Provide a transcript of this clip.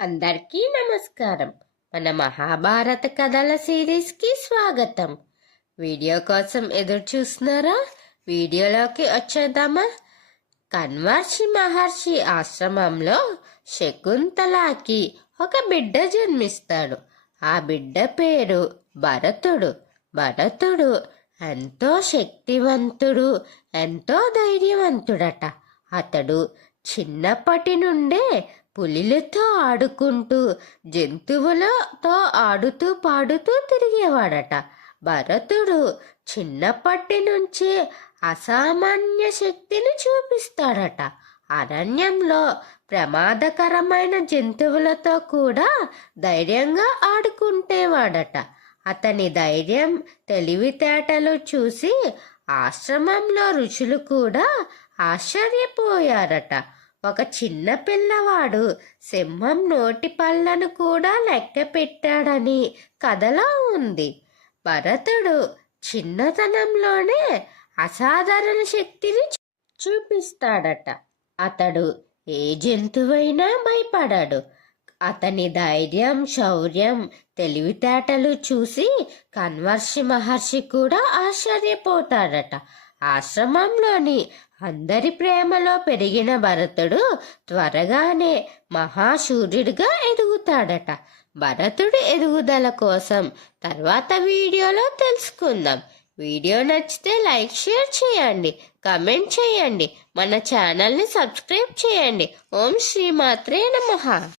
అందరికీ నమస్కారం. మన మహాభారత కథల సిరీస్కి స్వాగతం. వీడియో కోసం ఎదురు చూస్తున్నారా? వీడియోలోకి వచ్చేద్దామా? కన్వర్షి మహర్షి ఆశ్రమంలో శకుంతలాకి ఒక బిడ్డ జన్మిస్తాడు. ఆ బిడ్డ పేరు భరతుడు. భరతుడు ఎంతో శక్తివంతుడు ఎంతో ధైర్యవంతుడట. అతడు చిన్నప్పటి నుండే పులిలతో ఆడుకుంటూ జంతువులతో ఆడుతూ పాడుతూ తిరిగేవాడట. భరతుడు చిన్నప్పటి నుంచే అసామాన్య శక్తిని చూపిస్తాడట. అరణ్యంలో ప్రమాదకరమైన జంతువులతో కూడా ధైర్యంగా ఆడుకుంటేవాడట. అతని ధైర్యం తెలివితేటలు చూసి ఆశ్రమంలో ఋషులు కూడా ఆశ్చర్యపోయారట. ఒక చిన్న పిల్లవాడు సింహం నోటి పళ్ళను కూడా లెక్క పెట్టాడని కథలో ఉంది. భరతుడు చిన్నతనంలోనే అసాధారణ శక్తిని చూపిస్తాడట. అతడు ఏ జంతువైనా భయపడాడు. అతని ధైర్యం శౌర్యం తెలివితేటలు చూసి కన్వర్షి మహర్షి కూడా ఆశ్చర్యపోతాడట. ఆశ్రమంలోని అందరి ప్రేమలో పెరిగిన భరతుడు త్వరగానే మహాశూర్యుడిగా ఎదుగుతాడట. భరతుడి ఎదుగుదల కోసం తర్వాత వీడియోలో తెలుసుకుందాం. వీడియో నచ్చితే లైక్ షేర్ చేయండి. కమెంట్ చేయండి. మన ఛానల్ని సబ్స్క్రైబ్ చేయండి. ఓం శ్రీమాత్రే నమ.